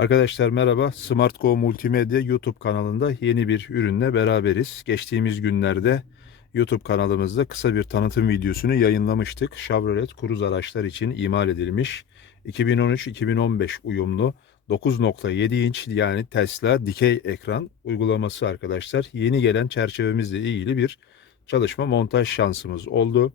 Arkadaşlar merhaba. SmartGo Multimedya YouTube kanalında yeni bir ürünle beraberiz. Geçtiğimiz günlerde YouTube kanalımızda kısa bir tanıtım videosunu yayınlamıştık. Chevrolet Cruze araçlar için imal edilmiş 2013-2015 uyumlu 9.7 inç yani Tesla dikey ekran uygulaması arkadaşlar. Yeni gelen çerçevemizle ilgili bir çalışma montaj şansımız oldu.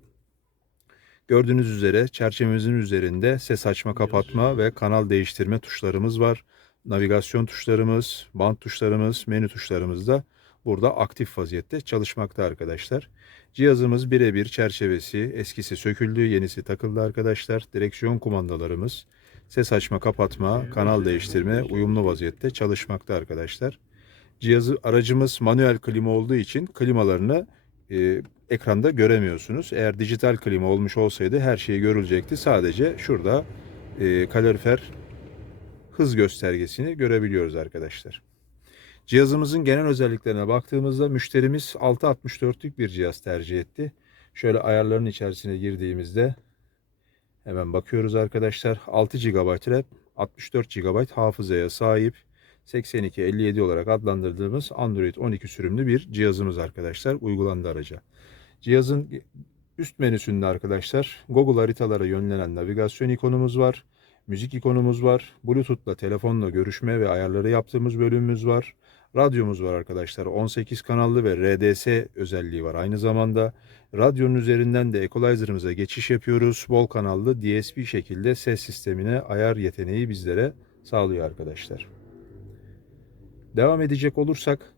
Gördüğünüz üzere çerçevemizin üzerinde ses açma kapatma ve kanal değiştirme tuşlarımız var. Navigasyon tuşlarımız, band tuşlarımız, menü tuşlarımız da burada aktif vaziyette çalışmakta arkadaşlar. Cihazımız birebir çerçevesi, eskisi söküldü, yenisi takıldı arkadaşlar. Direksiyon kumandalarımız, ses açma kapatma, kanal değiştirme uyumlu vaziyette çalışmakta arkadaşlar. Cihazı aracımız manuel klima olduğu için klimalarını e, ekranda göremiyorsunuz. Eğer dijital klima olmuş olsaydı her şey görülecekti. Sadece şurada e, kalorifer hız göstergesini görebiliyoruz arkadaşlar. Cihazımızın genel özelliklerine baktığımızda müşterimiz 664'lük bir cihaz tercih etti. Şöyle ayarların içerisine girdiğimizde hemen bakıyoruz arkadaşlar. 6 GB RAM, 64 GB hafızaya sahip 8257 olarak adlandırdığımız Android 12 sürümlü bir cihazımız arkadaşlar uygulandı araca. Cihazın üst menüsünde arkadaşlar Google haritalara yönlenen navigasyon ikonumuz var. Müzik ikonumuz var. Bluetooth'la telefonla görüşme ve ayarları yaptığımız bölümümüz var. Radyomuz var arkadaşlar. 18 kanallı ve RDS özelliği var. Aynı zamanda radyonun üzerinden de equalizer'ımıza geçiş yapıyoruz. Bol kanallı DSP şekilde ses sistemine ayar yeteneği bizlere sağlıyor arkadaşlar. Devam edecek olursak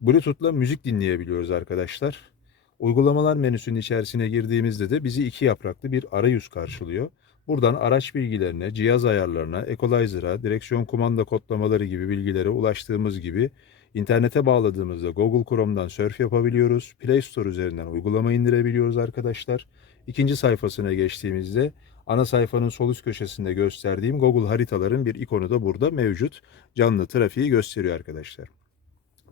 Bluetooth'la müzik dinleyebiliyoruz arkadaşlar. Uygulamalar menüsünün içerisine girdiğimizde de bizi iki yapraklı bir arayüz karşılıyor. Buradan araç bilgilerine, cihaz ayarlarına, equalizer'a, direksiyon kumanda kodlamaları gibi bilgilere ulaştığımız gibi internete bağladığımızda Google Chrome'dan surf yapabiliyoruz. Play Store üzerinden uygulama indirebiliyoruz arkadaşlar. İkinci sayfasına geçtiğimizde ana sayfanın sol üst köşesinde gösterdiğim Google haritaların bir ikonu da burada mevcut. Canlı trafiği gösteriyor arkadaşlar.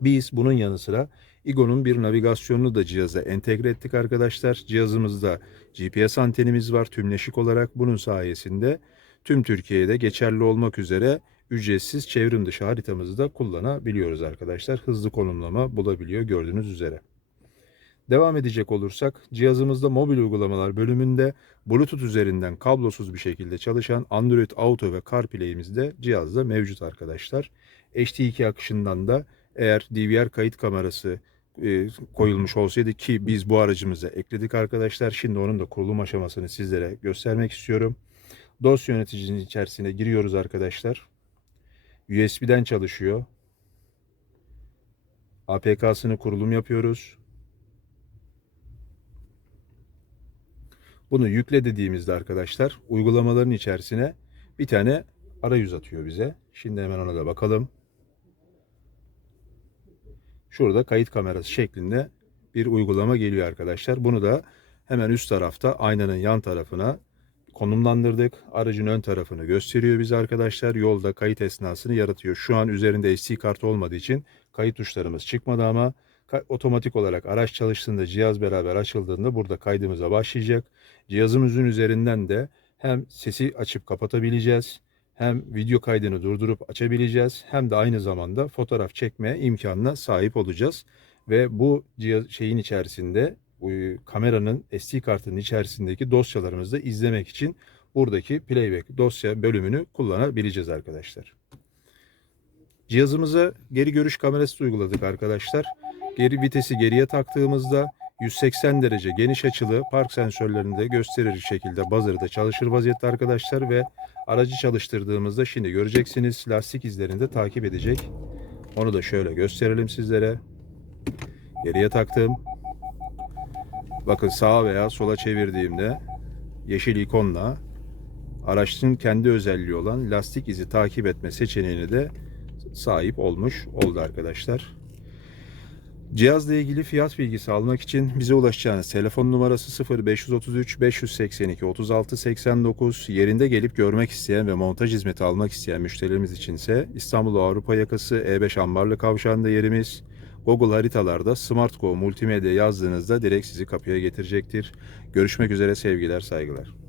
Biz bunun yanı sıra Igo'nun bir navigasyonunu da cihaza entegre ettik arkadaşlar. Cihazımızda GPS antenimiz var tümleşik olarak. Bunun sayesinde tüm Türkiye'de geçerli olmak üzere ücretsiz çevrim dışı haritamızı da kullanabiliyoruz arkadaşlar. Hızlı konumlama bulabiliyor gördüğünüz üzere. Devam edecek olursak cihazımızda mobil uygulamalar bölümünde Bluetooth üzerinden kablosuz bir şekilde çalışan Android Auto ve CarPlay'imiz de cihazda mevcut arkadaşlar. HD2 akışından da eğer DVR kayıt kamerası e, koyulmuş olsaydı ki biz bu aracımıza ekledik arkadaşlar. Şimdi onun da kurulum aşamasını sizlere göstermek istiyorum. Dosya yöneticinin içerisine giriyoruz arkadaşlar. USB'den çalışıyor. APK'sını kurulum yapıyoruz. Bunu yükle dediğimizde arkadaşlar uygulamaların içerisine bir tane arayüz atıyor bize. Şimdi hemen ona da bakalım. Şurada kayıt kamerası şeklinde bir uygulama geliyor arkadaşlar. Bunu da hemen üst tarafta aynanın yan tarafına konumlandırdık. Aracın ön tarafını gösteriyor bize arkadaşlar. Yolda kayıt esnasını yaratıyor. Şu an üzerinde SD kart olmadığı için kayıt tuşlarımız çıkmadı ama otomatik olarak araç çalıştığında cihaz beraber açıldığında burada kaydımıza başlayacak. Cihazımızın üzerinden de hem sesi açıp kapatabileceğiz hem video kaydını durdurup açabileceğiz hem de aynı zamanda fotoğraf çekme imkanına sahip olacağız. Ve bu cihaz şeyin içerisinde kameranın SD kartının içerisindeki dosyalarımızı da izlemek için buradaki playback dosya bölümünü kullanabileceğiz arkadaşlar. Cihazımıza geri görüş kamerası uyguladık arkadaşlar. Geri vitesi geriye taktığımızda 180 derece geniş açılı park sensörlerini de gösterir şekilde buzzer'ı da çalışır vaziyette arkadaşlar ve aracı çalıştırdığımızda şimdi göreceksiniz lastik izlerini de takip edecek. Onu da şöyle gösterelim sizlere. Geriye taktım. Bakın sağa veya sola çevirdiğimde yeşil ikonla araçın kendi özelliği olan lastik izi takip etme seçeneğini de sahip olmuş oldu arkadaşlar. Cihazla ilgili fiyat bilgisi almak için bize ulaşacağınız telefon numarası 0533 582 36 89 yerinde gelip görmek isteyen ve montaj hizmeti almak isteyen müşterilerimiz içinse İstanbul Avrupa yakası E5 Ambarlı Kavşağı'nda yerimiz. Google haritalarda SmartGo Multimedya yazdığınızda direkt sizi kapıya getirecektir. Görüşmek üzere sevgiler saygılar.